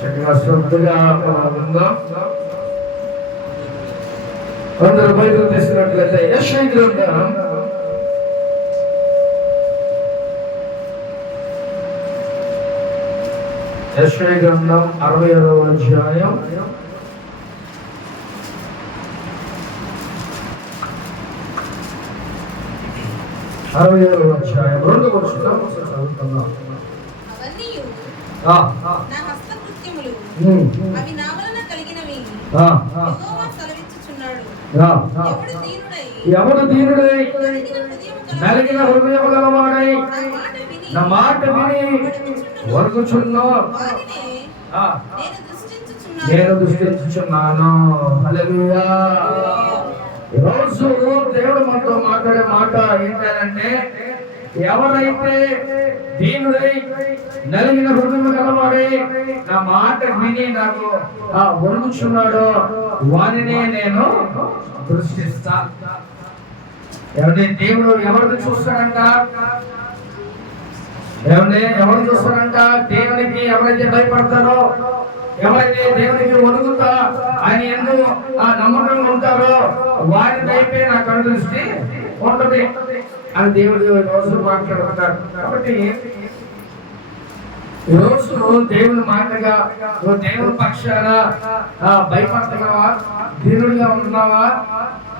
చక్కగా శ్రద్ధగా ఉందాం. అందరూ బైబిల్ తీసినట్లయితే యెషయా గ్రంథం 60వ అధ్యాయం 2వ వచనం చదువుతున్నాం. నా హస్తకృత్యములు అవి నా వలన కలిగినవి యెహోవా సెలవిచ్చుచున్నాడు. ఎవడు దీనుడై నలిగిన హృదయము గలవాడై నా మాట విని వణుకుచున్నో నేను దృష్టించుచున్నాను. హల్లెలూయా. ఈరోజు దేవుడు మనతో మాట్లాడే మాట ఏంటంటే, ఎవరైతే దీనుడై నలిగిన హృదయం గలవాడే నా మాట విని నాకు వణుకుచున్నాడో వానినే నేను దృష్టిస్తా. దేవుడు ఎవరిని చూస్తాడంట? ఎవరు చూస్తారంట? దేవునికి ఎవరైతే భయపడతారో, ఎవరైతే దేవునికి వణుకుతా ఆయన ఎందుకు నమ్మకంగా ఉంటారో వారి వైపే నా కను దృష్టి ఉంటది అని దేవుడు రోజు మాట్లాడుతున్నాడు. కాబట్టి ఈరోజు దేవుని మాటగా నువ్వు దేవుని పక్షాన భయపడుతున్నావా? దీనుడిగా ఉంటున్నావా?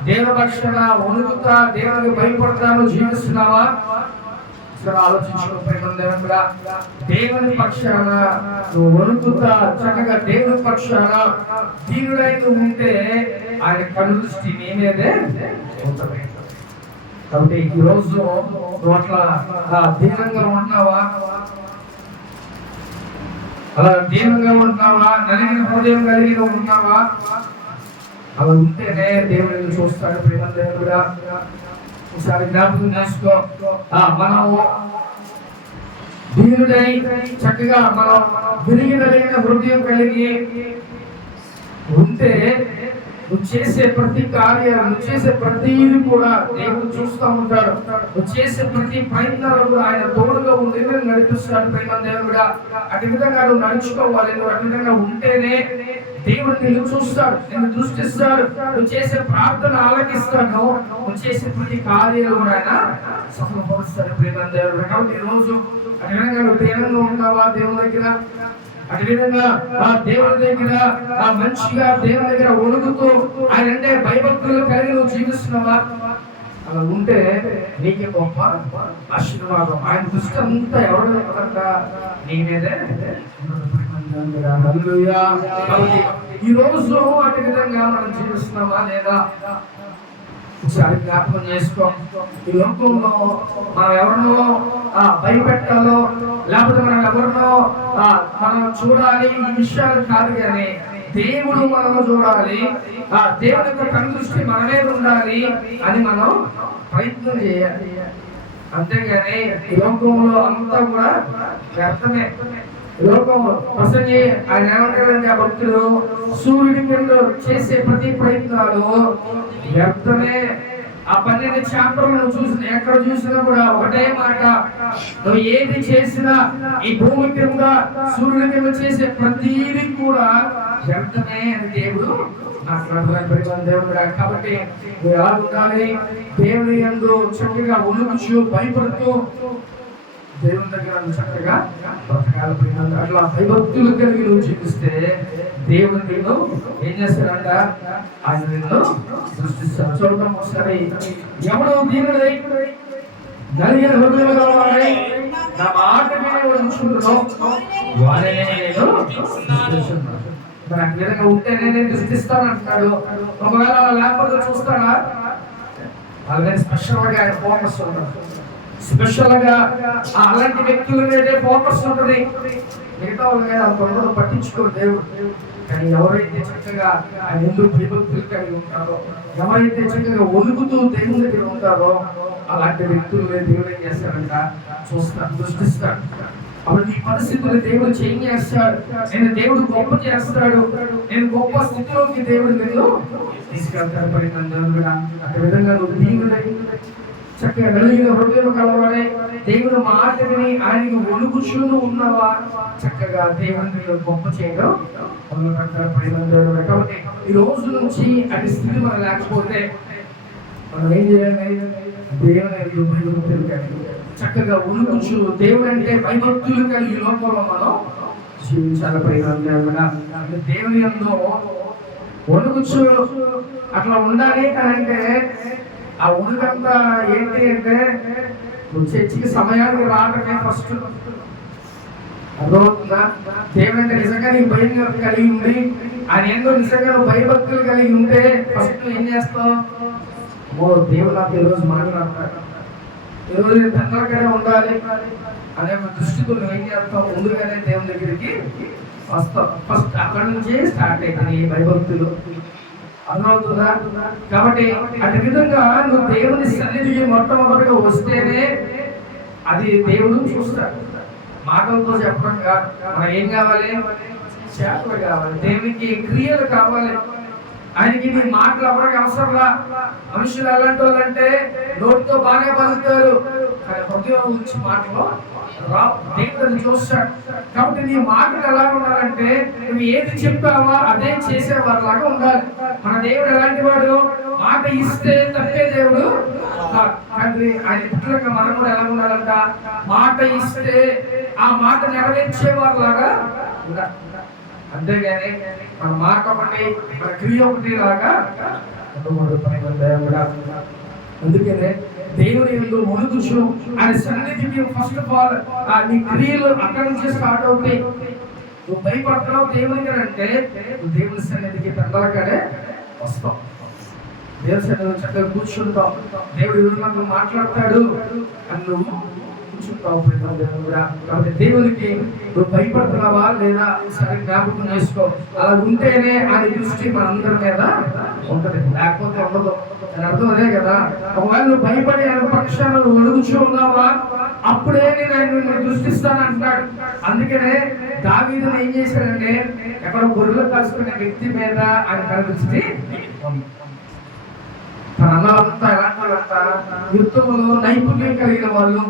దేవుని పక్షాన వణుకుతా దేవునికి భయపడతాను జీవిస్తున్నావా? ఆలోచించుకోకుండా దేవుని పక్షాన నువ్వు వణుకుతా చక్కగా దేవుని పక్షాన దీనుడై నువ్వు ఉంటే ఆయన కను దృష్టి నీ మీదే ఉంటుంది. కాబట్టి ఈరోజు నువ్వు అట్లా దీనంగా ఉంటున్నావా? అలా దీనంగా ఉంటున్నావా? నలిగిన హృదయం కలిగి ఉంటున్నావా? అలా ఉంటేనే దేవుడిని చూస్తాడు. ప్రేమ దేవుడా ఒకసారి జ్ఞాపకం చేసుకో. మనము దీనుడై చక్కగా మనం విరిగి నలిగిన హృదయం కలిగి ఉంటే నువ్వు చేసే ప్రతి కార్యాలు, నువ్వు చేసే ప్రతిది కూడా దేవుడు చూస్తూ ఉంటాడు. నువ్వు చేసే ప్రతి ప్రయత్నాలు కూడా ఆయన తోడుగా ఉండి నడిపిస్తాడు. ప్రేమ దేవుడా అటు విధంగా నువ్వు నడుచుకోవాలి. నువ్వు అటు విధంగా ఉంటేనే దేవుడు నిన్ను చూస్తాడు, నిన్ను దృష్టిస్తాడు. నువ్వు చేసే ప్రార్థన ఆలకిస్తాడు. నువ్వు చేసే ప్రతి కార్యాలు కూడా ఆయన సఫలపరుస్తాడు. ప్రేమ దేవుడు కాబట్టి ఈరోజు అటు విధంగా నువ్వు దేవునిలో ఉన్నావా? దేవుని దగ్గర అటు విధంగా దేవుని దగ్గర మంచిగా దేవుని దగ్గర వణుకుతూ ఆయన అంటే భయభక్తులు కలిగి నువ్వు జీవిస్తున్నావా? అలా ఉంటే నీకే గొప్ప ఆశీర్వాదం. ఆయన దృష్టి అంతా ఎవరు నీ మీదే. ఈ రోజు అటు విధంగా మనం జీవిస్తున్నామా లేదా? ఒకసారి జ్ఞాపకం చేసుకో. ఈ లోకంలో మనం ఎవరినో భయపెట్టాలో లేకపోతే మనం ఎవరినో మనం చూడాలి ఈ విషయాలు కాదు, కానీ దేవుడు మనలో చూడాలి, దేవుని యొక్క కను దృష్టి మన మీద ఉండాలి అని మనం ప్రయత్నం చేయాలి. అంతేగాని ఈ లోకంలో అంతా కూడా వ్యర్థమే. లోకం అసలు ఆయన ఏమంటాడంటే ఆ భక్తుడు సూర్యుడి కింద చేసే ప్రతి ప్రయత్నాలు వ్యర్థమే. ఆ 12 చాప్టర్లను చూసిన ఎక్కడ చూసినా కూడా ఒకటే మాట, నువ్వు ఏది చేసినా ఈ భూమి కింద సూర్యుడి కింద చేసే ప్రతిదీ కూడా వ్యర్థమే అని దేవుడు దేవుడు. కాబట్టి నువ్వు ఎలా ఉండాలి? దేవుని యందు చక్కగా వణుకుచు భయపడుతూ దేవుని దగ్గర చక్కగా బ్రతకాలి. అట్లా భయభక్తులు కలిగి నువ్వు జీవిస్తే దేవుని నిన్ను ఏం చేస్తాడంట? ఆయన నిన్ను సృష్టిస్తాడు. చూడటం ఒకసారి ఎవడు దీనుడై నలిగిన హృదయం గలవాడై నా మాట విని ఉంచుకుంటున్నావు వారినే నేను దృష్టిస్తున్నాను. మరి ఆ విధంగా ఉంటేనే నేను దృష్టిస్తాను అంటున్నాడు. ఒకవేళ లేకపోతే చూస్తాడా? అలాగే స్పెషల్ గా ఆయన ఫోకస్ ఉంటాడు. స్పెషల్ గా అలాంటి వ్యక్తుల మీదే ఫోకస్ ఉంటుంది. మిగతా వాళ్ళు పట్టించుకోరు దేవుడు. కానీ ఎవరైతే చక్కగా ఆయన ఎందుకు భయభక్తులు కలిగి ఉంటారో, ఎవరైతే చక్కగా వణుకుతూ దేవుని దగ్గర ఉంటారో అలాంటి వ్యక్తులు దేవుడు ఏం చేస్తాడంట? చూస్తాడు, దృష్టిస్తాడు. అప్పుడు ఈ పరిస్థితులు దేవుడు చేంజ్ చేస్తాడు. నేను దేవుడు గొప్ప చేస్తాడు. నేను గొప్ప స్థితిలోకి దేవుడు నిన్ను తీసుకెళ్తాడు. పరిణామం అదే విధంగా నువ్వు దీనుడై చక్కగా కలిగిన హృదయం కలవాడే దేవుని మాట విని ఆయనకి వణుకుచూను ఉన్నవా చక్కగా దేవుని గొప్ప చేయడం మొదలు పెడతారు ప్రేమ. కాబట్టి ఈ రోజు నుంచి అది స్థితి మనం లేకపోతే మనం ఏం చేయాలి? దేవుని భయభక్తులు కలిగి చక్కగా వణుకుచు దేవుడు అంటే భయభక్తులు కలిగి లోకంలో మనం జీవించాలి ప్రేమ. దేవుని యందు వణుకుచు అట్లా ఉండాలి అంటే ఆ ఉనికంతా ఏంటి అంటే నువ్వు చర్చికి సమయానికి రావడమే ఫస్ట్. అర్థమవుతుందా? దేవుడు అంటే నిజంగా నీకు భయం కలిగి ఉండి ఆయన ఏందో నిజంగా నువ్వు భయభక్తులు కలిగి ఉంటే ఫస్ట్ నువ్వు ఏం చేస్తావు? ఓ దేవుడు నాకు ఈరోజు మాట్లాడతాడు, ఈరోజు నేను తొందరగానే ఉండాలి అనే దృష్టితో నువ్వు ఏం చేస్తావు? ముందుగానే దేవుని దగ్గరికి వస్తావు. ఫస్ట్ అక్కడి నుంచి స్టార్ట్ అవుతుంది ఈ భయభక్తులు. అర్థమవుతుందా? కాబట్టి అటు విధంగా నువ్వు దేవుని సన్నిధికి మొట్టమొదటిగా వస్తేనే అది దేవుడు చూస్తాడు. మాటలతో చెప్పడం కాదు. మనకి ఏం కావాలి? చేతలు కావాలి. దేవునికి క్రియలు కావాలి. ఆయనకి నీ మాటలు ఎవరికి అవసరంలా. మనుషులు ఎలాంటి వాళ్ళు అంటే నోటితో బాగానే పలుకుతారు కానీ హృదయం నుంచి మాటలు దేవుడిని చూస్తాడు. కాబట్టి నీ మాటలు ఎలా ఉండాలంటే నువ్వు ఏది చెప్పావా అదే చేసేవారిలాగా ఉండాలి. మన దేవుడు ఎలాంటి వాడు? మాట ఇస్తే తప్పే దేవుడు తండ్రి. ఆయన పుట్టినగా మనం కూడా ఎలా ఉండాలంట? మాట ఇస్తే ఆ మాట నెరవేర్చేవారిలాగా ఉండాలి. అంతేగాని మన మాట ఒకటి మన క్రియ ఒకటి లాగా అందుకనే దేవుని యందు వణుకుచు ఆయన సన్నిధికి ఫస్ట్ ఆఫ్ ఆల్ నీ క్రియలు అక్కడి నుంచి స్టార్ట్ అవుతాయి. నువ్వు భయపడుతున్నావు దేవునికి అంటే నువ్వు దేవుని సన్నిధికి తొందరగానే వస్తావు. దేవుని సన్నిధిలో చక్కగా కూర్చుంటావు. దేవుడు ఈరోజు నాకు మాట్లాడతాడు అని నువ్వు కూర్చుంటావు. కాబట్టి దేవునికి నువ్వు భయపడుతున్నావా లేదా సరే జ్ఞాపకం చేసుకో. అలా ఉంటేనే ఆయన దృష్టి మన అందరి మీద ఉంటది, లేకపోతే ఉండదు. దాని అర్థం అదే కదా. ఒకవేళ నువ్వు భయపడి ఆయన పక్షాన్ని నువ్వు అడుగుచూ ఉన్నావా అప్పుడే నేను ఆయన మిమ్మల్ని దృష్టిస్తాను అంటున్నాడు. అందుకనే దావీదుని ఏం చేశాడంటే ఎక్కడ గొర్రెలు కాసుకునే వ్యక్తి మీద ఆయన తన దృష్టి తన అన్నలంతా ఎలాంటి వాళ్ళంతా యుద్ధంలో నైపుణ్యం కలిగిన వాళ్ళు,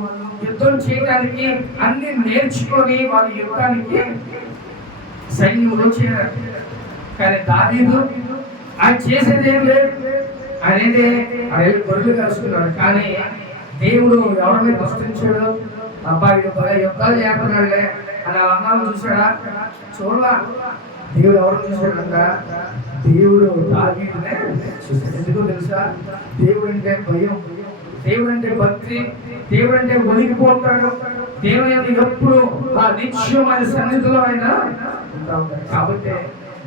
యుద్ధం చేయడానికి అన్ని నేర్చుకొని వాళ్ళ యుద్ధానికి సైన్యంలో చేరారు. కానీ దావీదు ఆయన చేసేది ఏం లేదు. ఆయన గొర్రెలు కలుసుకున్నాడు. కానీ దేవుడు ఎవరిని దృష్టించాడు? అబ్బాయి యుద్ధాలు చేస్తున్నాడులే అని అన్నాలు చూసాడా? చూడలా. దేవుడు ఎవరు చూసాడంట? దేవుడు దావీదునే చూసాడు. ఎందుకో తెలుసా? దేవుడు అంటే భయం, దేవుడు అంటే భక్తి, దేవుడు అంటే వణికిపోతాడు. దేవుడు ఎప్పుడు ఆ నిత్యం ఆయన సన్నిధిలో ఆయన ఉంటాడు. కాబట్టి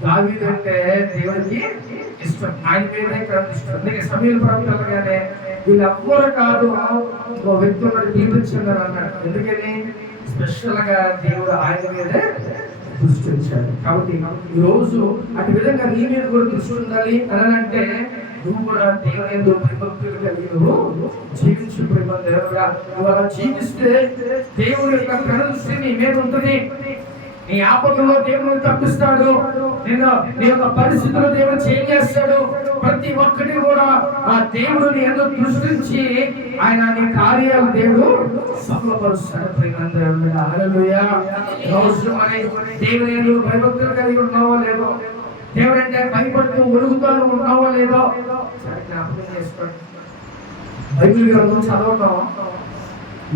దావీదు అంటే దేవుడికి ఇష్టం, ఆయన మీదే ఇష్టం. అందుకే సమీల ప్రవక్తలుగానే వీళ్ళు ఎవ్వరు కాదు ఇంకో వ్యక్తి ఉన్నది పిలిపించండి అన్నాడు. ఎందుకని? స్పెషల్ గా దేవుడు ఆయన మీదే దృష్టి ఉంచాడు. కాబట్టి ఈ రోజు అటు విధంగా నీ మీద కూడా దృష్టి ఉండాలి అని అంటే నువ్వు కూడా దేవుని యందు భయభక్తులు కలిగి నువ్వు జీవించు. ప్రేమ దేవుడా, నువ్వు అలా జీవిస్తే దేవుడి యొక్క కళ్ళ దృష్టి నీ మీద ఉంటుంది. నీ ఆపదలో దేవుడు తప్పిస్తాడు. నీ యొక్క పరిస్థితుల్లో దేవుడు చేంజ్ చేస్తాడు. ప్రతి ఒక్కటి కూడా ఆ దేవుడిని ఏదో దృష్టించి ఆయన నీ కార్యాలు దేవుడు సఫలపరుస్తాడు. హల్లెలూయా. దేవుని యందు భయభక్తులు కలిగి ఉన్నావో లేదో, దేవుడు అంటే భయపడుతూ ఒరుగుతాను ఉన్నావో లేదో జ్ఞాపకం చేసుకోండి. బైబిల్ గ్రంథం చదవటం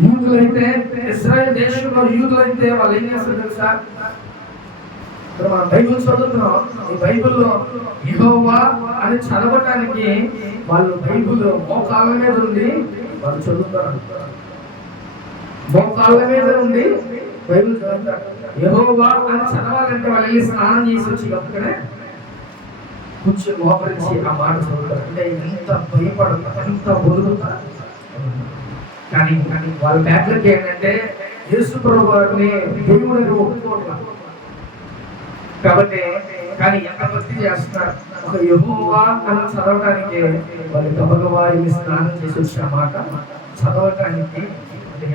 యూదులైతే ఇశ్రాయేల్ దేశంలో యూదులైతే వాళ్ళు ఏం చేస్తారు తెలుసా? మనం బైబిల్ చదువుతున్నాం. ఈ బైబిల్లో యెహోవా అని చదవటానికి వాళ్ళు బైబిల్ మోకాళ్ళ మీద ఉంది వాళ్ళు చదువుతారు. మోకాళ్ళ మీద ఉంది బైబిల్ చదువుతారు. యెహోవా అని చదవాలంటే వాళ్ళు వెళ్ళి స్నానం చేసి వచ్చి ఒక్కడే కూర్చొని మోకరించి ఆ మాట చదువుతారు. అంటే ఎంత భయపడతారు, ఎంత వదులుతారు. కానీ వాళ్ళ బ్యాట్లకి ఏంటంటే యేసు ప్రభు వారిని దేవుడిని ఒప్పుకోవట్లేదు. కాబట్టి కానీ ఎంత భక్తి చేస్తున్నారు. ఒక యెహోవా అని చదవటానికి వాళ్ళు గబగబాయి స్నానం చేసి వచ్చిన మాట చదవటానికి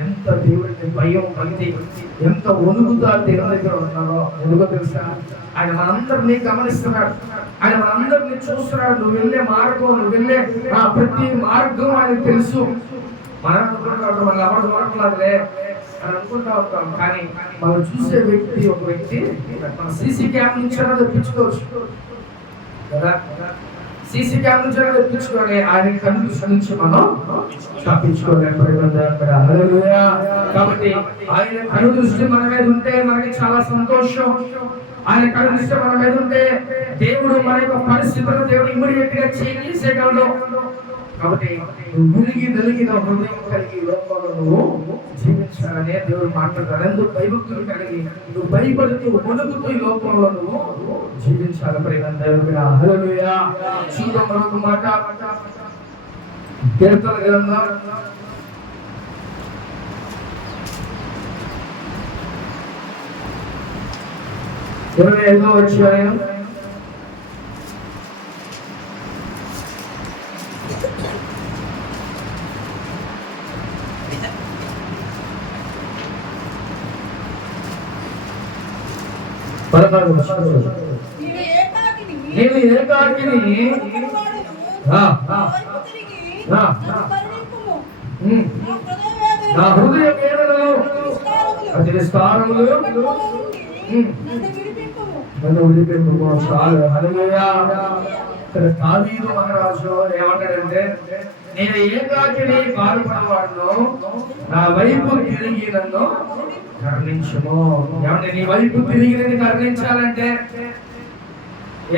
ఎంత దేవుడికి భయం, భక్తి, ఎంత వణుకుతారు దేవుని దగ్గర ఉన్నారో. ఎందుకో తెలుసా? ఆయన మనందరినీ గమనిస్తున్నాడు, ఆయన మనందరినీ చూస్తున్నాడు. నువ్వు వెళ్ళే మార్గం, నువ్వు వెళ్ళే ప్రతి మార్గం ఆయనకు తెలుసు. మనం అనుకుంటా ఉంటాం మనం ఎవరు చూడట్లేదులే అని అనుకుంటా ఉంటాం. కానీ మనం చూసే వ్యక్తి ఒక వ్యక్తి మన సీసీ క్యామ్ నుంచి తెప్పించుకోవచ్చు కదా. సీసీ క్యామ్ నుంచి తెప్పించుకొని ఆయన కన్ఫ్యూషన్ నుంచి మనం తప్పించుకోలేము. కాబట్టి ఆయన కను దృష్టి మన మీద ఉంటే మనకి చాలా సంతోషం. ఆయన కను దృష్టి మన మీద ఉంటే దేవుడు మన యొక్క పరిస్థితులను దేవుడు ఇమ్మీడియట్ గా చేసేయగలడు. కాబట్టి మునిగి నలిగిన హృదయం కలిగి లోకంలో నువ్వు జీవించాలనే దేవుడు మాట్లాడతాడు. ఎందుకు భయభక్తులు కలిగి నువ్వు భయపడుతూ వణుకుతూ ఈ లోకంలో నువ్వు జీవించాలి. ప్రేమ హల్లెలూయా. చూడ మరొక మాట కీర్తన గ్రంథం 25వ అధ్యాయం 16వ వచనం. నేను ఏకాకిని నా హృదయ వేదనలు అతి విస్తారములు నన్ను విడిపింపుము. చాలు. హల్లెలూయా. దావీదు మహారాజు ఏమంటాడంటే, నేను ఏకాకిని బాధపడవాడును, నా వైపు తిరిగి నన్ను కరుణించుము. ఏమంటే నీ వైపు తిరిగి నేను కరుణించాలంటే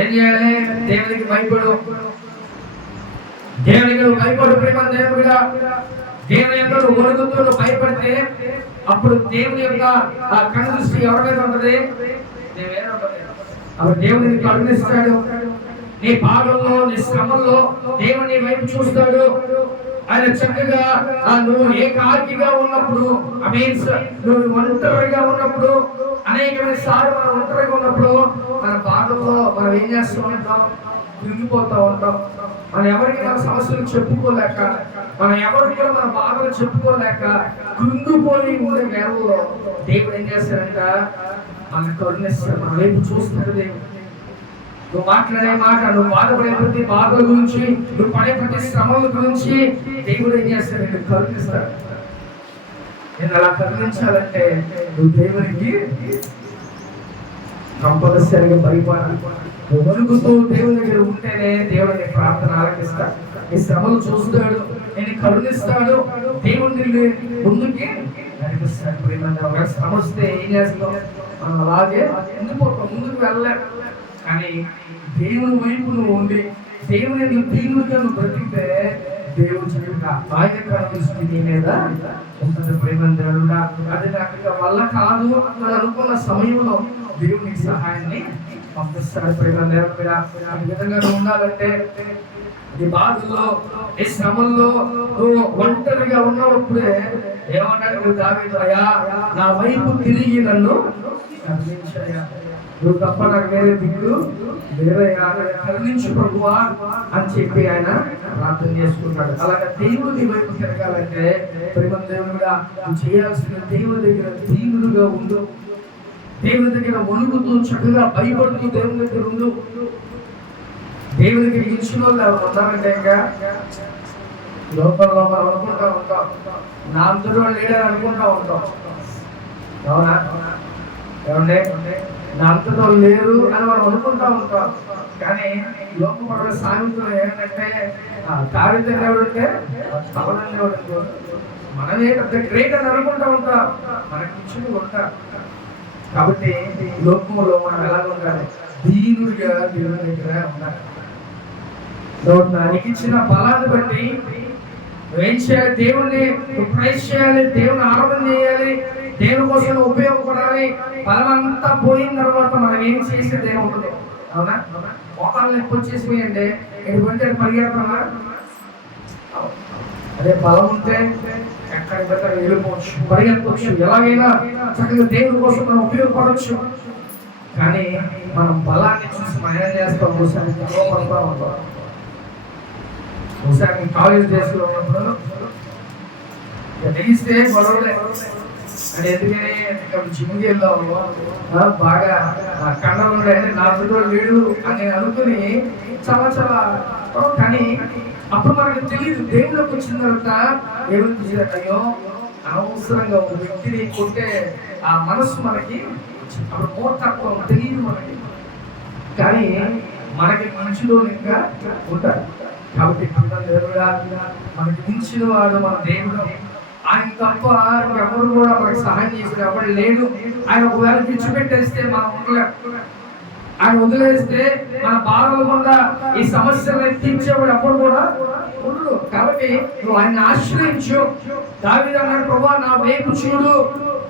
ఏం చేయాలి? దేవునికి భయపడు. దేవునికి భయపడు. ప్రేమ దేవుడిగా దేవుని యొక్క వణుకుతూ భయపడితే అప్పుడు దేవుని యొక్క ఆ కన్ను దృష్టి ఎవరి మీద ఉంటుంది? అప్పుడు దేవుడిని కరుణిస్తాడు. నీ బాధల్లో నీ శ్రమల్లో దేవుని వైపు చూస్తాడు. ఆయన చక్కగా నువ్వు ఏకాకిగా ఉన్నప్పుడు, నువ్వు ఒంటరిగా ఉన్నప్పుడు, అనేకమైన సార్లు మనం ఒంటరిగా ఉన్నప్పుడు మన బాధల్లో మనం ఏం చేస్తూ ఉంటాం? తిరిగిపోతూ ఉంటాం. మనం ఎవరికి మన సమస్యలు చెప్పుకోలేక, మనం ఎవరికి మన బాధలు చెప్పుకోలేక కృంగిపోయి ఉండే వేళల్లో దేవుడు ఏం చేస్తాడంట? మన కరుణిస్తాడు. మన వైపు చూస్తాడు దేవుడు. నువ్వు మాట్లాడే మాట, నువ్వు బాధపడే ప్రతి బాధల గురించి, నువ్వు పడే ప్రతి శ్రమల గురించి దేవుడు ఏం చేస్తాడు? నేను కరుణిస్తాడు. నేను అలా కరుణించాలంటే నువ్వు దేవునికి కంపల్సరిగా భయపడాలి. నువ్వు వణుకుతూ దేవుని దగ్గర ఉంటేనే దేవుడిని ప్రార్థన ఆలకిస్తాడు. నీ శ్రమలు చూస్తాడు, నేను కరుణిస్తాడు. దేవుడిని ముందుకి నడిపిస్తాడు. శ్రమ వస్తే ఏం చేస్తాం? మనం అలాగే ఉండిపోతాం, ముందుకు వెళ్ళలేం. కానీ దేవుని వైపు నువ్వు ఉండి దేవుని దేవుడిగా నువ్వు బ్రతికితే దేవుడు చెప్పిన ఆయన దృష్టి నీ మీద ఉంటుంది. ప్రేమ దేవుడా, అది నాకు వల్ల కాదు అని అనుకున్న సమయంలో దేవునికి సహాయాన్ని పంపిస్తాడు. ప్రేమ దేవుడా, ఆ విధంగా నువ్వు ఉండాలంటే ఈ బాధల్లో ఈ శ్రమల్లో నువ్వు ఒంటరిగా ఉన్నప్పుడే ఏమన్నాడు దావీదు? అయ్యా, నా వైపు తిరిగి నన్ను కరుణించయ్యా, నువ్వు తప్ప నాకు వేరే దిక్కు వేరయ్యా, కరుణించు ప్రభువా అని చెప్పి ఆయన ప్రార్థన చేసుకుంటాడు. అలాగే దేవుడి వైపు తిరగాలంటే ప్రేమ దేవుడుగా నువ్వు చేయాల్సిన దేవుడి దగ్గర దీనుడుగా ఉండు. దేవుని దగ్గర వణుకుతూ చక్కగా భయపడుతూ దేవుని దగ్గర ఉండు. దేవునికి ఇచ్చిన వాళ్ళు ఎవరు ఉన్నారంటే ఇంకా లోపల మనం అనుకుంటా ఉంటాం, నా అందరూ లీడర్ అనుకుంటా ఉంటాం. అవునా? ఏమంటే నా అంతతో లేరు అని మనం అనుకుంటా ఉంటాం. కానీ లోపల సామెతలు ఏంటంటే కావితం ఎవడంటే కవలం ఎవడు, మనమే పెద్ద గ్రేట్ అని అనుకుంటా ఉంటాం. మనకి ఇచ్చింది ఉంటా. కాబట్టి లోకంలో మనం ఎలా ఉండాలి? దీనుడిగా దేవుని దగ్గర ఉండాలి. నీకు ఇచ్చిన బలాన్ని బట్టి నువ్వేం చేయాలి? దేవుణ్ణి ప్రైజ్ చేయాలి, దేవుని ఆరాధన చేయాలి, దేవుని కోసం ఉపయోగపడాలి. బలమంతా పోయిన తర్వాత మనం ఏం చేసేది ఏముంటుంది? అవునా? మోకాలు నొప్పి వచ్చేసి అంటే ఎటువంటి పరిగెడతామా? అదే బలం ఉంటే ఎక్కడికి పెద్ద వెళ్ళిపోవచ్చు, పరిగెత్తవచ్చు, ఎలాగైనా చక్కగా దేవుని కోసం మనం ఉపయోగపడవచ్చు. కానీ మనం బలాన్ని చూసి మనం ఏం చేస్తాం? ఒకసారి గొడవపడతా ఉంటాం. ఒకసారి కాలేజ్ డేస్లో ఉన్నప్పుడు తెలిస్తే గొడవలే అని, ఎందుకని జిమ్కి వెళ్ళాము బాగా కండలు నా ఫోటో లేడు అని అనుకుని చాలా చాలా. కానీ అప్పుడు మనకు తెలియదు. దేవుళ్ళకి వచ్చిన తర్వాత ఏమనిపించింది, అయ్యో అనవసరంగా ఒక వ్యక్తిని కొట్టే ఆ మనసు మనకి అప్పుడు మూర్ఖత్వం తెలియదు మనకి. కానీ మనకి మనుషులు ఇంకా ఉంటారు. కాబట్టి దేవుడా మనకి మించిన వాడు మన దేవుడు. ఆయన తప్ప ఎవరు కూడా మనకి సహాయం చేసిన ఎవరు లేడు. ఆయన ఒకవేళ విడిచిపెట్టేస్తే మనం ఉండలేం. ఆయన వదిలేస్తే మన బాధలు గుండా ఈ సమస్యలను తీర్చేవాడు అప్పుడు కూడా ఉండడు. కాబట్టి నువ్వు ఆయన ఆశ్రయించు. దావీదు అన్నాడు, ప్రభువా నా వైపు చూడు,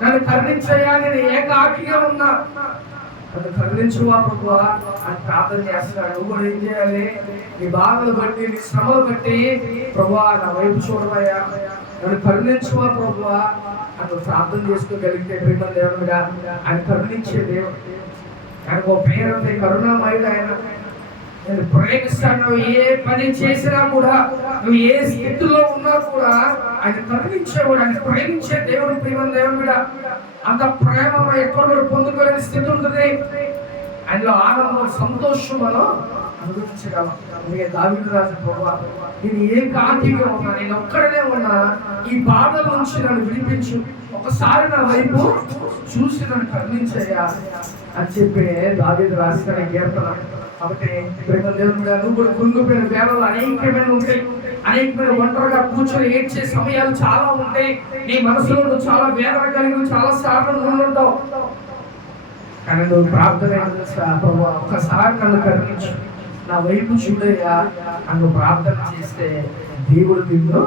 నన్ను కరుణించయ్యా, నేను ఏకాకిగా ఉన్నా, నన్ను కరుణించువా ప్రభువా అని ప్రార్థన చేస్తున్నాడు. నువ్వు కూడా ఏం చేయాలి? నీ బాధలు బట్టి, నీ శ్రమలు బట్టి, ప్రభువా నా వైపు చూడవయ్యా, నన్ను కరుణించువా ప్రభువా అని ప్రార్థన చేసుకోగలిగితే ప్రేమ దేవుడుగా ఆయన కరుణించే దేవుడు. ఆయనకు ఒక పేరు ఉంది, కరుణామయుడు. ఆయన నేను ప్రేమిస్తాను. నువ్వు ఏ పని చేసినా కూడా, నువ్వు ఏ స్థితిలో ఉన్నా కూడా ఆయన కరుణించేవాడు. ఆయన ప్రేమించే దేవుడు. ప్రేమ దేవుడు అంత ప్రేమ ఎక్కడ పొందుకోలేని స్థితి ఉంటుంది. ఆయనలో ఆనందం, సంతోషం మనం అనుభవించగలం. దావీదు రాజు, ప్రభువా నేను ఏకాకిగా ఉన్నా, నేను ఒక్కడనే ఉన్నా, ఈ బాధల నుంచి నన్ను విడిపించు, ఒకసారి నా వైపు చూసి నన్ను కరుణించయ్యా అని చెప్పి దావీదు రాసిన కీర్తన. కాబట్టి ప్రేమ దేవుడుగా నువ్వు కూడా కృంగిపోయిన వేళలు అనేకమైన ఉంటాయి. అనేకమైన ఒంటరిగా కూర్చొని ఏడ్చే సమయాలు చాలా ఉంటాయి. నీ మనసులో నువ్వు చాలా వేదన కలిగి చాలా సార్లు ఉంటావు. కానీ నువ్వు ప్రార్థన ప్రభువా ఒక్కసారి నన్ను కరుణించు, నా వైపు చూడయ్యా అని ప్రార్థన చేస్తే దేవుడు నిన్ను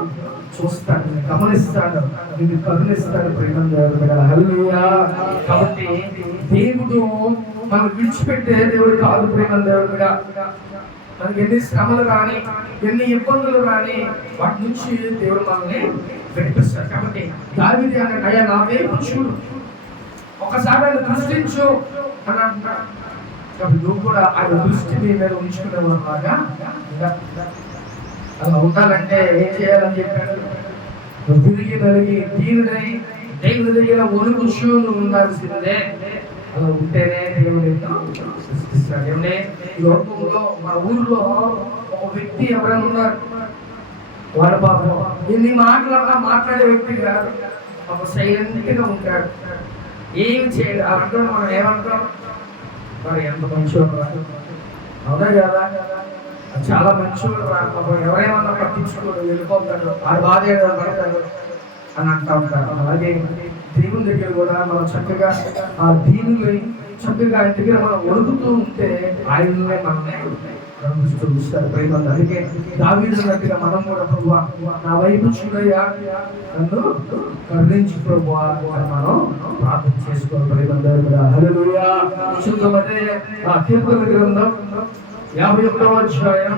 చూస్తాడు, నిన్ను గమనిస్తాడు, నిన్ను కరుణిస్తాడు. ప్రేమ దేవుడు. హల్లెలూయా. కాబట్టి దేవుడు మనం విడిచిపెట్టే దేవుడు కాదు. ప్రేమ దేవుడు. మనకి ఎన్ని శ్రమలు రాని, ఎన్ని ఇబ్బందులు రాని, వాటి నుంచి దేవుడు మనల్ని విడిపిస్తాడు. కాబట్టి దావీదు అన్నాడు, అయ్యా నా వైపు చూడు, ఒకసారి ఆయన దృష్టించు అని అంటున్నాడు. కాబట్టి నువ్వు కూడా ఆయన దృష్టి నీ మీద ఉంచుకునేవారులాగా అలా ఉండాలంటే ఏం చేయాలని చెప్పాడు? నువ్వు తిరిగి నలిగి దీనుడై దేవుని దగ్గర ఒలుగుచు నువ్వు ఉండాల్సిందే. అలా ఉంటేనే దేవుడు సృష్టిస్తాడు. ఏమంటే ఈ లోకంలో మన ఊర్లో ఒక వ్యక్తి ఎవరైనా ఉన్నారు, వాడు పాపం ఎన్ని మాటలన్నా మాట్లాడే వ్యక్తి కాదు, ఒక సైలెంట్గా ఉంటాడు, ఏమి చేయడు. అలా అంటాం. మనం ఏమంటాం? మరి ఎంత మంచివాడు, అవునా కదా? చాలా మంచివాడు, ఎవరేమన్నా పట్టించుకోడు, వెళ్ళిపోతాడు, ఆ బాధ ఏదో పడతాడు అని అంటా ఉంటారు. అలాగే దేవుని దగ్గర కూడా మనం చక్కగా ఆ దీనులై చక్కగా ఆయన దగ్గర మనం ఒడుగుతూ ఉంటే ఆయననే మనల్ని చూస్తారు. ప్రేమ. అందుకే దావీదు దగ్గర మనం కూడా ప్రభువా నా వైపు చూడయ్యా, నన్ను కరుణించు ప్రభువా అని మనం ప్రార్థన చేసుకోవాలి. ప్రేమ దేవుడా. హల్లెలూయా. చూద్దామంటే ఆ కీర్తన గ్రంథం 51వ అధ్యాయం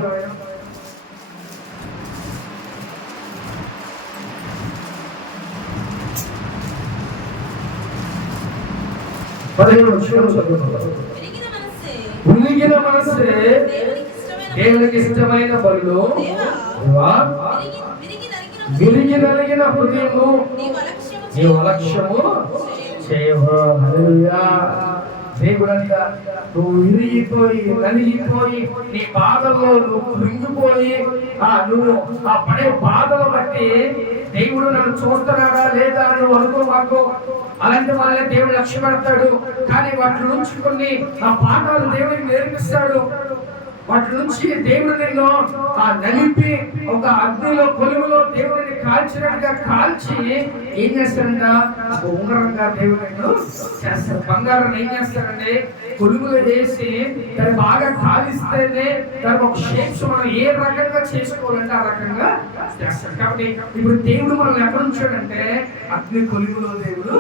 15వ వచనం చదువుతాం. ఉనిగిన మనస్సే దేవునికి ఇష్టమైన బలులు, విరిగి నలిగిన హృదయము నీవు అలక్ష్యము చేయవు. హల్లెలూయా. దేవుడంగా నువ్వు విరిగిపోయి నలిగిపోయి నీ బాధల్లో నువ్వు కృంగిపోయి నువ్వు ఆ పడే బాధలు బట్టి దేవుడు నన్ను చూస్తున్నాడా లేదా అని నువ్వు అనుకోమాకు. అలాంటి వాళ్ళే దేవుడు లక్ష్య పెడతాడు. కానీ వాటి నుంచి కొన్ని ఆ పాఠాలు దేవుడికి నేర్పిస్తాడు. వాటి నుంచి దేవుడు నిన్ను నలిపి ఒక అగ్నిలో కొలువులో దేవుడిని కాల్చినట్టుగా కాల్చి ఏం చేస్తాడంట? ఉంగరంగా దేవుడు నిన్ను చేస్తాడు. బంగారం ఏం చేస్తాడంటే కొలువులో వేసి దాన్ని బాగా కాలిస్తేనే దానికి ఒక షేప్స్ మనం ఏ రకంగా చేసుకోవాలంటే ఆ రకంగా చేస్తాడు. కాబట్టి ఇప్పుడు దేవుడు మనల్ని ఎక్కడ ఉంచాడంటే అగ్ని కొలువులో దేవుడు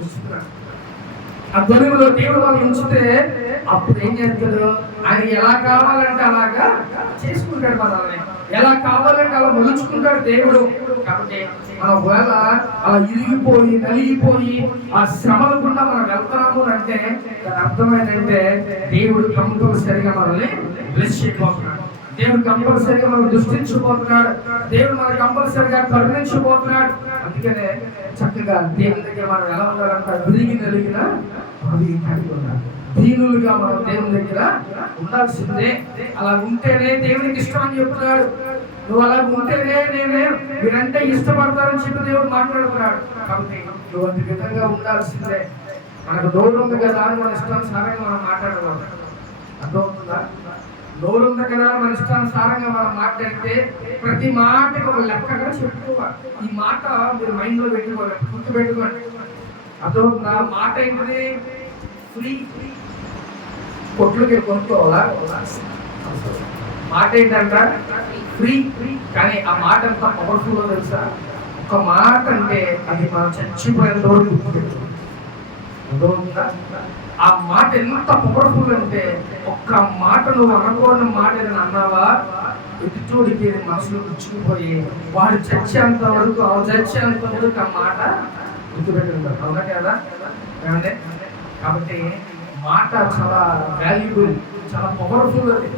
ఉంచుతున్నాడు. ఆ కొలువులో దేవుడు మనం ఉంచితే అప్పుడు ఏం చేస్తాడు? ఆయన ఎలా కావాలంటే అలాగా చేసుకుంటాడు. మనల్ని ఎలా కావాలంటే అలా మలుచుకుంటాడు దేవుడు. కాబట్టి మనం ఒకవేళ అలా ఇరిగిపోయి నలిగిపోయి ఆ శ్రమల గుండా మనం వెళ్తున్నాము అంటే దాని అర్థమైందంటే దేవుడు కంపల్సరిగా మనల్ని బ్లెస్ చేయబోతున్నాడు. దేవుడు కంపల్సరిగా మనం దృష్టించబోతున్నాడు. దేవుడు మనకు కంపల్సరిగా కరుణించబోతున్నాడు. అందుకనే చక్కగా దేవుని దగ్గర మనం ఎలా ఉండాలంట? విరిగి నలిగిన దీనులుగా మనం దేవుని దగ్గర ఉండాల్సిందే. అలా ఉంటేనే దేవునికి ఇష్టం అని చెప్తున్నాడు. నువ్వు అలా ఉంటేనే మీరంటే ఇష్టపడతారని చెప్పి దేవుడు మాట్లాడుతున్నాడు. కాబట్టి నువ్వు అంత విధంగా ఉండాల్సిందే. మనకు నోరు ఉంది కదా అని మన ఇష్టానుసారంగా మనం మాట్లాడకూడదు. అర్థమవుతుందా? నోరు ఉంది కదా మన ఇష్టానుసారంగా మనం మాట్లాడితే ప్రతి మాటకి ఒక లెక్కగా చెప్పుకోవాలి. ఈ మాట మీరు మైండ్లో పెట్టుకోవాలి, గుర్తుపెట్టుకోండి. అర్థమవుతుందా? మాట ఏంటిది? ఫ్రీ. కొట్లకి కొనుక్కోవాలా? మాట ఏంటంట? ఫ్రీ. కానీ ఆ మాట ఎంత పవర్ఫుల్ తెలుసా? ఒక మాట అంటే అది మనం చచ్చిపోయేంత వరకు గుర్తుపెట్టుకోవాలి. ఆ మాట ఎంత పవర్ఫుల్ అంటే ఒక్క మాట నువ్వు అనకూడని మాట ఏదైనా అన్నావా, ఎదుటోడికి మనసులో గుచ్చుకుపోయి వాడు చచ్చేంత వరకు ఆ మాట గుర్తుపెట్టుకుంటారు. అవునా కదా? కాబట్టి మాట చాలా వాల్యుబుల్, చాలా పవర్ఫుల్. అది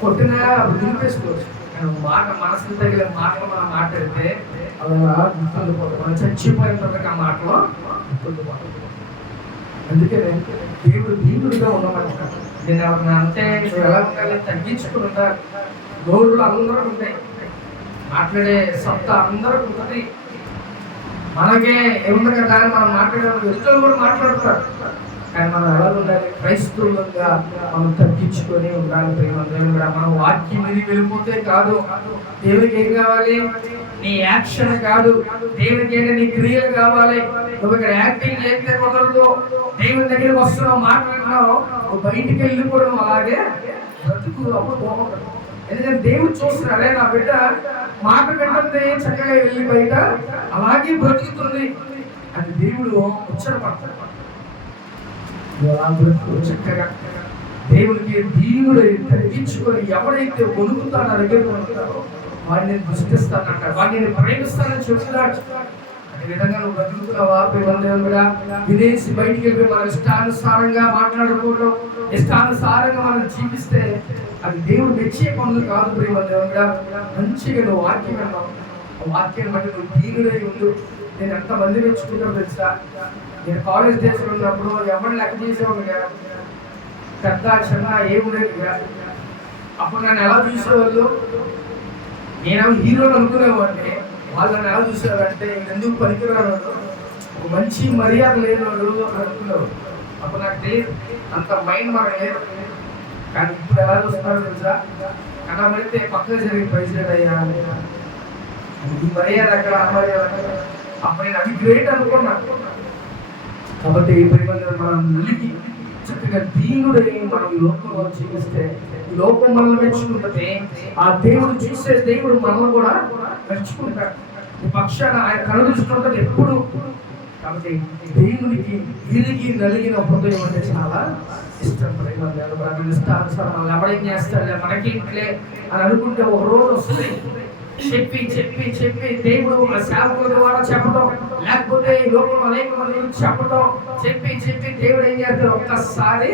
కొట్టినా దులిపేసుకోవచ్చు. కానీ మాట మనసుకు తగిలే మాటలు మనం మాట్లాడితే అలా గుర్తుండిపోతుంది. మనం చచ్చిపోయిన తర్వాత ఆ మాటలో గుర్తుండిపోతుంది. అందుకే దేవుడు దీనుడిగా ఉండమంటాడు. నేను ఎవరిని అంటే నువ్వు ఎలా ఉండాలి? తగ్గించుకుని ఉండాలి. నోరులు అందరూ ఉంటాయి, మాట్లాడే సత్తా అందరూ ఉంటుంది. మనకే ఏముంది కదా అని మనం మాట్లాడే వ్యక్తులు కూడా మాట్లాడతారు. కానీ మనం ఎలా ఉండాలి? క్రైస్తవులుగా మనం తగ్గించుకొని ఉండాలి. ప్రేమ మనం వాక్యం మీద వెళ్ళిపోతే కాదు. దేవుడికి ఏం కావాలి? నీ యాక్షన్ కాదు, దేవుడికి ఏంటి? నీ క్రియలు కావాలి. నువ్వు ఇక్కడ యాక్టింగ్ చేస్తే కుదరదు. దేవుడి దగ్గరికి వస్తున్నావు, మాట్లాడినావు, నువ్వు బయటికి వెళ్ళి కూడా నువ్వు అలాగే బ్రతుకు. అప్పుడు బాగుంటుంది. ఎందుకంటే దేవుడు చూస్తున్నాడే నా బిడ్డ మాట వింటుంది, చక్కగా వెళ్ళి బయట అలాగే బ్రతుకుతుంది అని దేవుడు ఉచ్చరపడతాడు. చక్కగా దేవుడికి దీనుడై తగ్గించుకొని ఎవడైతే వణుకుతాడో దగ్గర వణుకుతాడో వాడిని దృష్టిస్తానంటాడు, వాడిని ప్రేమిస్తానని చెప్తున్నాడు. అదే విధంగా నువ్వు బ్రతుకుతున్నావా? ప్రేమదేవుడా, విదేశీ బయటికి వెళ్ళిపోయి మన ఇష్టానుసారంగా మాట్లాడుకోవడం, ఇష్టానుసారంగా మనం జీవిస్తే అది దేవుడు మెచ్చే పనులు కాదు. ప్రేమదేవుడా, మంచిగా నువ్వు వాక్యం విన్నావు, వాక్యం బట్టి నువ్వు దీనుడై ఉండు. నేను ఎంతమంది మెచ్చుకుంటావు తెలుసా? నేను కాలేజ్ డేస్లో ఉన్నప్పుడు ఎవరిని లెక్క చేసేవాడుగా, పెద్ద చిన్న ఏముండేదిగా. అప్పుడు నన్ను ఎలా చూసేవాళ్ళు? నేను హీరోని అనుకునేవాడిని. వాళ్ళు నన్ను ఎలా చూసేవారంటే ఎందుకు పనికిరాడు, ఒక మంచి మర్యాద లేనివాడు అని అనుకునేవాడు. అప్పుడు నాకు తెలియదు, అంత మైండ్ మనకు లేదు. కానీ ఇప్పుడు ఎలా చూస్తున్నారో తెలుసా? కనబడితే పక్కన జరిగి ప్రైజ్ అయ్యా ఈ మర్యాద అక్కడ, ఆ మర్యాద అక్కడ. అప్పుడు నేను అది గ్రేట్ అనుకున్నాను. కాబట్టి మనం నిలిగి చక్కగా దీనుడై మనం ఈ లోకంలో జీవిస్తే ఈ లోకం మనల్ని మెచ్చుకుంటుంది. ఆ దేవుడు చూసే దేవుడు మనల్ని కూడా మెచ్చుకుంటాడు. ఈ పక్షాన ఆయన కనుదృష్టి ఎప్పుడు. కాబట్టి దేవునికి విరిగి నలిగిన హృదయం అంటే చాలా ఇష్టం. ఇష్టానుసారం మనం ఎవడేం చేస్తాడులే మనకేంటిలే అని అనుకుంటే ఒక రోజు వస్తుంది చెప్పి చెప్పి చెప్పి దేవుడు ఆ సేవకుల ద్వారా చెప్పడం, లేకపోతే ఈ లోకంలో అనేక మంది చెప్పడం, చెప్పి చెప్పి దేవుడు ఏం చేస్తాడు? ఒక్కసారి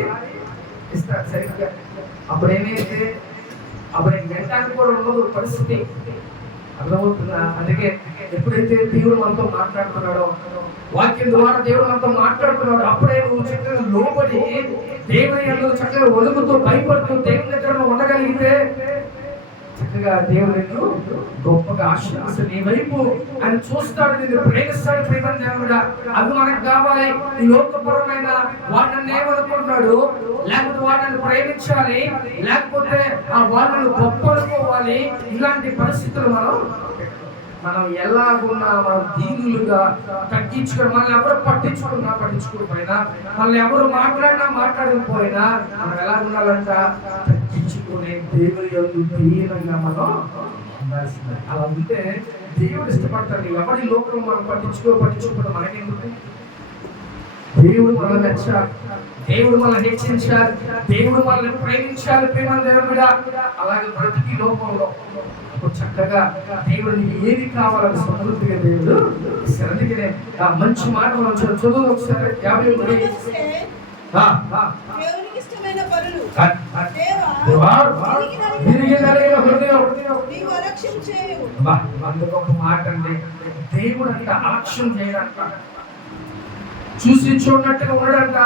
ఇస్తాడు సరిగ్గా. అప్పుడు ఏమైతే అప్పుడు వినడానికి కూడా ఉండదు పరిస్థితి. అర్థమవుతుందా? అందుకే ఎప్పుడైతే దేవుడు మనతో మాట్లాడుతున్నాడో, వాక్యం ద్వారా దేవుడు మనతో మాట్లాడుతున్నాడు, అప్పుడే నువ్వు చక్కగా లోబడి దేవుని యందు చక్కగా వణుకుతూ భయపడుతూ దేవుని దగ్గర ఉండగలిగితే చక్కగా దేవుడు నిన్ను గొప్పగా ఆశీర్వదిస్తాడు. నీ వైపు ఆయన చూస్తాడు, నిన్ను ప్రేమిస్తాడు. ప్రేమ దేవుడా, అది మనకు కావాలి. ఈ లోకపరమైన వాడిని ఏమనుకుంటాడు, లేకపోతే వాడిని ప్రేమించాలి, లేకపోతే ఆ వాళ్ళను గొప్ప అనుకోవాలి. ఇలాంటి పరిస్థితులు మనం ఎలాగున్నా మనం దీనులుగా తగ్గించుకొని, మనల్ని ఎవరు పట్టించుకోకపోయినా, మనల్ని ఎవరు మాట్లాడకపోయినా మనం ఎలా ఉండాలంట? తగ్గించుకునే దేవుని యందు దీనంగా మనం ఉండాల్సిందే. అలా ఉంటే దేవుడు ఇష్టపడతాడు. ఎవరి లోకం మనం పట్టించుకోవడం మనకెందుకు? దేవుడు మనల్ని మెచ్చాలి, దేవుడు మనల్ని హెచ్చించాలి, దేవుడు మనల్ని ప్రేమించాలి. ప్రేమ దేవుడా, అలాగే ప్రతి లోకంలో చక్కగా దేవుడు నీకు ఏది కావాలని సమృద్ధిగా దేవుడు అందుకనే ఆ మంచి మాట మనం చదువు ఒకసారి 53. అందుకు ఒక మాట అండి, దేవుడు అంట అలక్ష్యం చేయడంట, చూసి చూడనట్టుగా ఉండడంట.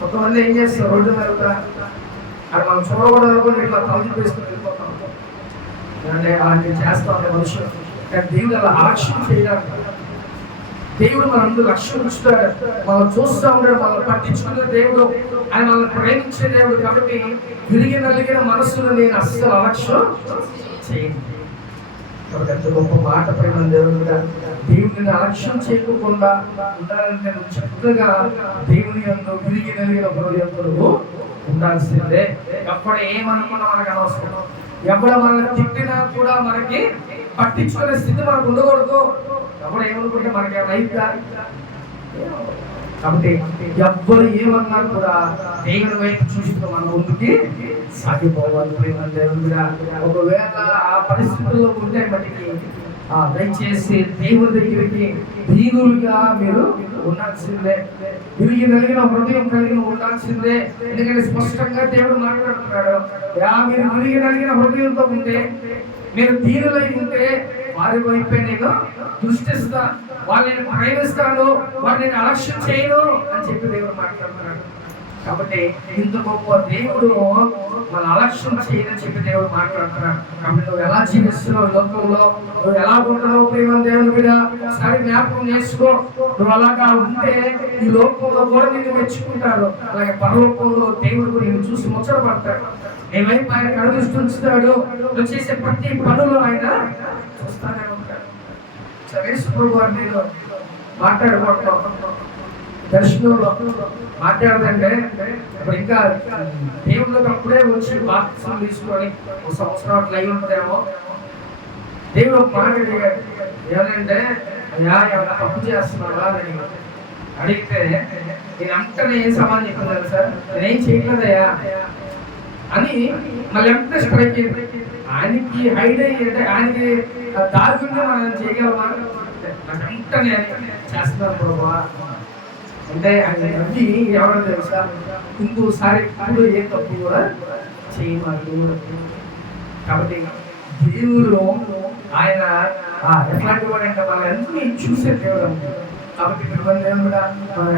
కొంతమంది ఏం చేస్తారు? రోడ్డు మీద అది మనం చూడకూడదు అనుకుని ఇట్లా తలచి వేసుకుని వెళ్ళిపోతాం. అంటే అలాంటివి చేస్తా ఉండే మనుషులు. కానీ దేవుడు అలా అలక్ష్యం చేయడానికి, దేవుడు మనందరూ లక్ష్యం ఉంచుతాడు, మనం చూస్తూ ఉంటాడు, మనల్ని పట్టించుకునే దేవుడు, ఆయన మనల్ని ప్రేమించే దేవుడు. కాబట్టి విరిగి నలిగిన మనసును నేను అస్సలు అలక్ష్యం చేయను. కాబట్టి ఎంత గొప్ప మాట పైన దేవుడు, దేవుడిని అలక్ష్యం చేయకుండా ఉండాలంటే నువ్వు చక్కగా దేవుని యందు విరిగి నలిగిన హృదయంతో ఉండాల్సిందే. ఎప్పుడు ఏమనుకున్నా మనకు అనవసరం, ఎవరు మనల్ని తిట్టినా కూడా మనకి పట్టించుకునే స్థితి మనకు ఉండకూడదు. ఎవరు ఏమనుకుంటే మనకి రైతా. కాబట్టి ఎవ్వరు ఏమన్నా కూడా దేవుని వైపు చూస్తూ మన ముందుకి సాగిపోవాలి. దేవుడిగా ఒకవేళ ఆ పరిస్థితుల్లో ఉంటే మటుకి దయచేసి దేవుని దగ్గరికి దీనులుగా మీరు ఉండాల్సిందే, విరిగి నలిగిన హృదయం కలిగిన ఉండాల్సిందే. ఎందుకంటే స్పష్టంగా దేవుడు మాట్లాడుతున్నాడు, మీరు విరిగి నలిగిన హృదయంతో ఉంటే, మీరు దీనులై ఉంటే వారి వైపే నేను దృష్టిస్తా, వాళ్ళని ప్రేమిస్తాను, వాళ్ళని అలక్ష్యం చేయను అని చెప్పి దేవుడు మాట్లాడుతున్నాడు. కాబట్టి ఇంత గొప్ప దేవుడు మన అలక్ష్యం చేయని చెప్పి దేవుడు మాట్లాడుతున్నాడు. కాబట్టి నువ్వు ఎలా జీవిస్తున్నావు లోకంలో, నువ్వు ఎలా ఉంటున్నావు ప్రేమ దేవుని మీద సరి జ్ఞాపకం చేసుకో. నువ్వు అలాగా ఉంటే ఈ లోకంలో కూడా నిన్ను మెచ్చుకుంటాడు, అలాగే పరలోకంలో దేవుడు నిన్ను చూసి ముచ్చటపడతాడు. ఏమైపు ఆయన కనుదృష్టి ఉంచుతాడు, నువ్వు చేసే ప్రతి పనులు ఆయన చూస్తానే ఉంటాడు. ప్రభు వారిని మాట్లాడుకుంటాం దర్శనంలో మాట్లాడదంటే ఇప్పుడు ఇంకా దేవుళ్ళకి అప్పుడే వచ్చి బాప్తిసం తీసుకొని ఒక సంవత్సరం అట్లా అయి ఉంటుందేమో. దేవుడు ఒక మాట ఏమంటే అయ్యా ఏమైనా తప్పు చేస్తున్నావా అని అడిగితే నేను అంటనే ఏం సమాధానం చెప్తున్నాను సార్, నేనేం చేయట్లేదయ్యా అని మళ్ళీ వెంటనే స్ట్రైక్ అయింది. ఆయనకి హైడ్ అయ్యి అంటే ఆయనకి దాగుంటే మనం చేయగలమా, నాకు వెంటనే చేస్తున్నాను ప్రభా అంటే ఆయన నవ్వి ఎవరో తెలుసా, ఇంకోసారి ఇప్పుడు ఏ తప్పు కూడా చేయమాడు. కాబట్టి దేవుడు ఆయన ఎట్లాంటి వాడు అంటే మనం అన్ని చూసే దేవుడు. కాబట్టి దేవుడు మనం